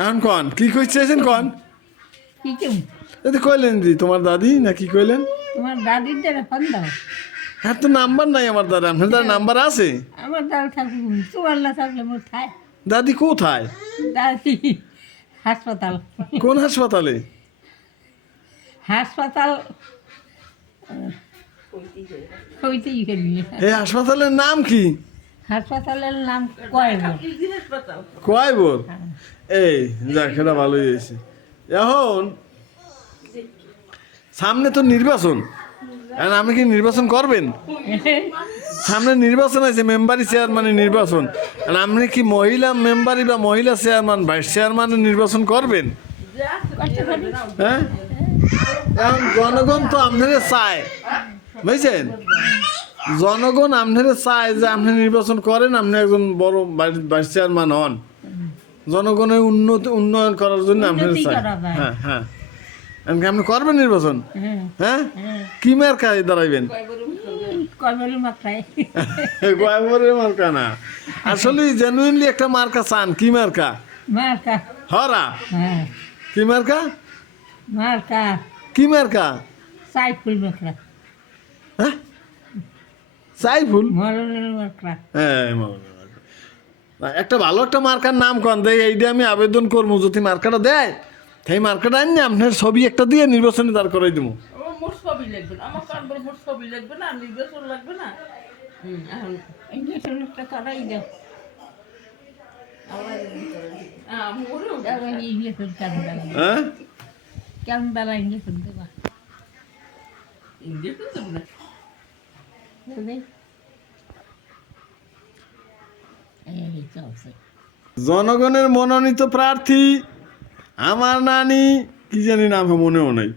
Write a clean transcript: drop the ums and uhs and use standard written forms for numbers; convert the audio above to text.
এখন কন কি কইছেন কন? কি কেউ যদি কইলেন দি তোমার দাদি না কি কইলেন? তোমার দাদির দ্বারা ফোন দাও। হ্যাঁ তো নাম্বার নাই আমার দাদা, আপনার দাদার নাম্বার আছে? আমার দাদা থাকলে তোমার না থাকলে মোর থায়। দাদি কোথায়? দাদি হাসপাতাল। কোন হাসপাতালে? হাসপাতাল হইতেই গেলি। এই হাসপাতালের নাম কি? হাসপাতালের নাম কয়বর। কয়বর? এই যাক, সেটা ভালোই হয়েছে। এখন সামনে তো নির্বাচন, এখন আপনি কি নির্বাচন করবেন? সামনে নির্বাচন আছে, মেম্বারি চেয়ারম্যানের নির্বাচন, আর আপনি কি মহিলা মেম্বারি বা মহিলা চেয়ারম্যান ভাইস চেয়ারম্যানের নির্বাচন করবেন? হ্যাঁ, এখন জনগণ তো আপনারা চায়, বুঝছেন? জনগণ আপনারা চায় যে আপনি নির্বাচন করেন, আপনি একজন বড় ভাইস চেয়ারম্যান হন, জনগণের উন্নয়ন করার জন্য আপনারা চায়। হ্যাঁ হ্যাঁ, আপনি করবেন নির্বাচন? হ্যাঁ, কি মার্কায় দাঁড়াইবেন? কয়বরের মাত্রায় কয়বরের মার্কা না, আসলে জেনুইনলি একটা মার্কা চান। কি মার্কা? মার্কা। হরা? হ্যাঁ, কি মার্কা? মার্কা কি মার্কা? সাইফুল মার্কা। হ্যাঁ, সাইফুল? মরণের মার্কা। হ্যাঁ, একটা ভালো একটা মার্কার নাম কন দেয়, এইটা আমি আবেদন করবো। যদি মার্কাটা দেয়, সেই মার্কাটা আনি আপনার ছবি একটা দিয়ে নির্বাচনে দাঁড় করাই দেবো। মোট ছবি লাগবে না, আমার কার্ডের মোট ছবি লাগবে না, নির্বাচন লাগবে না। এখন ইঞ্জেকশন একটা করাই দাও। ইঞ্জেকশন কেমন বেলা? হ্যাঁ, কেমন বেলা ইঞ্জেকশন দেবা? ইঞ্জেকশন দেবো না। এই চলছে। জনগণের মনোনীত প্রার্থী আমার নানি, কি জানি নাম মনেও নাই।